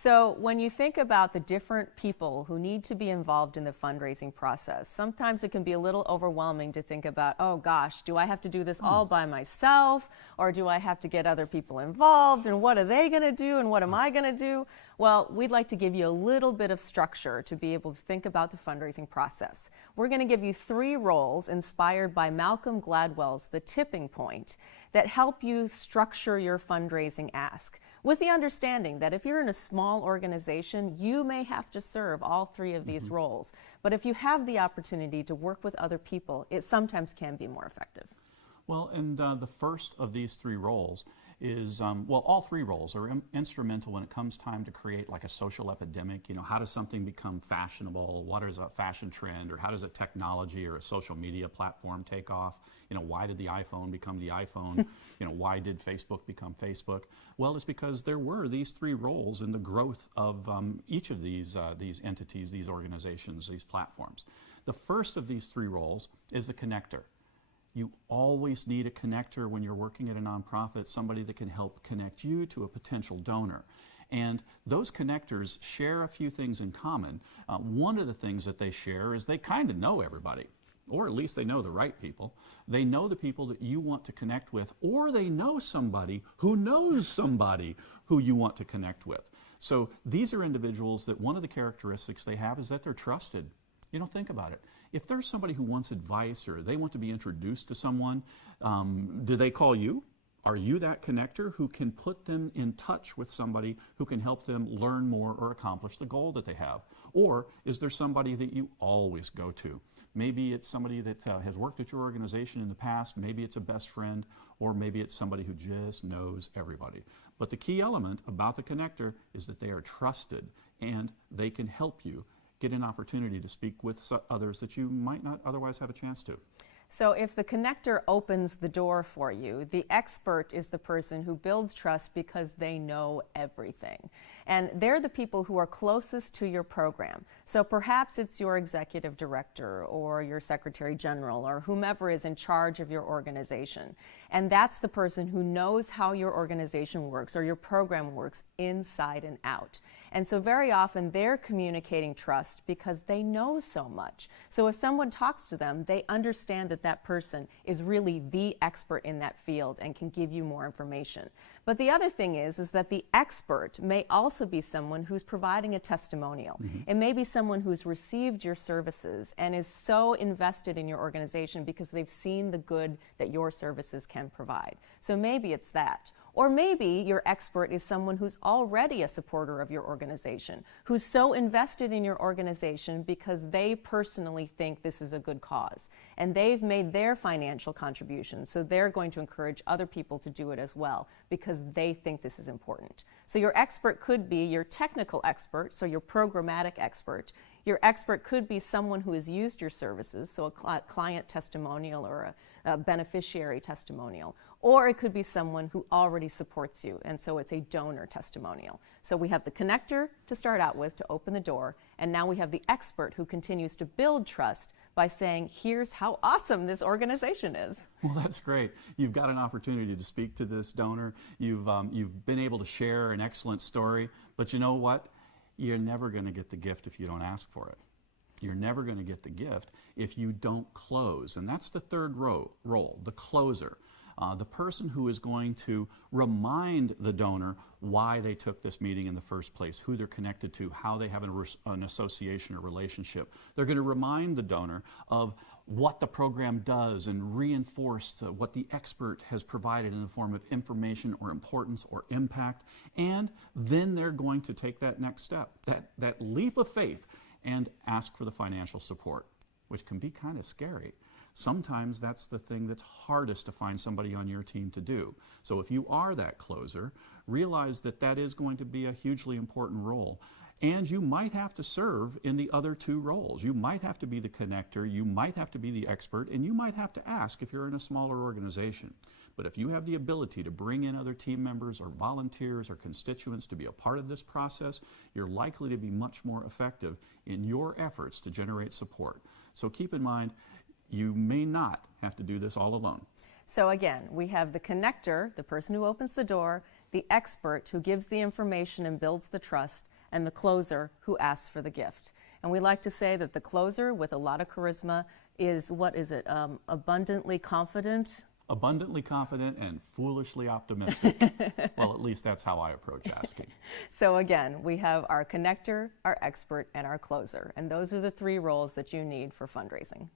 So when you think about the different people who need to be involved in the fundraising process, sometimes it can be a little overwhelming to think about, oh gosh, do I have to do this all by myself? Or do I have to get other people involved? And what are they going to do? And what am I going to do? Well, we'd like to give you a little bit of structure to be able to think about the fundraising process. We're going to give you 3 roles inspired by Malcolm Gladwell's The Tipping Point that help you structure your fundraising ask, with the understanding that if you're in a small organization, you may have to serve all 3 of these roles. But if you have the opportunity to work with other people, it sometimes can be more effective. Well, and the first of these 3 roles is, well, all 3 roles are instrumental when it comes time to create like a social epidemic. You know, how does something become fashionable? What is a fashion trend? Or how does a technology or a social media platform take off? You know, why did the iPhone become the iPhone? You know, why did Facebook become Facebook? Well, it's because there were these 3 roles in the growth of each of these entities, these organizations, these platforms. The first of these 3 roles is the connector. You always need a connector when you're working at a nonprofit, somebody that can help connect you to a potential donor. And those connectors share a few things in common. One of the things that they share is they kind of know everybody, or at least they know the right people. They know the people that you want to connect with, or they know somebody who knows somebody who you want to connect with. So these are individuals that one of the characteristics they have is that they're trusted. You know, think about it. If there's somebody who wants advice or they want to be introduced to someone, do they call you? Are you that connector who can put them in touch with somebody who can help them learn more or accomplish the goal that they have? Or is there somebody that you always go to? Maybe it's somebody that has worked at your organization in the past, maybe it's a best friend, or maybe it's somebody who just knows everybody. But the key element about the connector is that they are trusted and they can help you get an opportunity to speak with others that you might not otherwise have a chance to. So if the connector opens the door for you, the expert is the person who builds trust because they know everything. And they're the people who are closest to your program. So perhaps it's your executive director or your secretary general or whomever is in charge of your organization. And that's the person who knows how your organization works or your program works inside and out. And so very often they're communicating trust because they know so much. So if someone talks to them, they understand that that person is really the expert in that field and can give you more information. But the other thing is that the expert may also be someone who's providing a testimonial. It may be someone who's received your services and is so invested in your organization because they've seen the good that your services can provide. So maybe it's that. Or maybe your expert is someone who's already a supporter of your organization, who's so invested in your organization because they personally think this is a good cause. And they've made their financial contributions, so they're going to encourage other people to do it as well because they think this is important. So your expert could be your technical expert, so your programmatic expert. Your expert could be someone who has used your services, so a client testimonial or a beneficiary testimonial. Or it could be someone who already supports you, and so it's a donor testimonial. So we have the connector to start out with to open the door, and now we have the expert who continues to build trust by saying, here's how awesome this organization is. Well, that's great. You've got an opportunity to speak to this donor. You've been able to share an excellent story, but you know what? You're never going to get the gift if you don't ask for it. You're never going to get the gift if you don't close. And that's the third role, the closer. The person who is going to remind the donor why they took this meeting in the first place, who they're connected to, how they have an association or relationship. They're going to remind the donor of what the program does and reinforce what the expert has provided in the form of information or importance or impact. And then they're going to take that next step, that leap of faith, and ask for the financial support, which can be kind of scary. Sometimes that's the thing that's hardest to find somebody on your team to do. So if you are that closer, realize that that is going to be a hugely important role. And you might have to serve in the other 2 roles. You might have to be the connector, you might have to be the expert, and you might have to ask if you're in a smaller organization. But if you have the ability to bring in other team members or volunteers or constituents to be a part of this process, you're likely to be much more effective in your efforts to generate support. So keep in mind, you may not have to do this all alone. So again, we have the connector, the person who opens the door, the expert who gives the information and builds the trust, and the closer who asks for the gift. And we like to say that the closer with a lot of charisma is, what is it, abundantly confident? Abundantly confident and foolishly optimistic. Well, at least that's how I approach asking. So again, we have our connector, our expert, and our closer. And those are the three roles that you need for fundraising.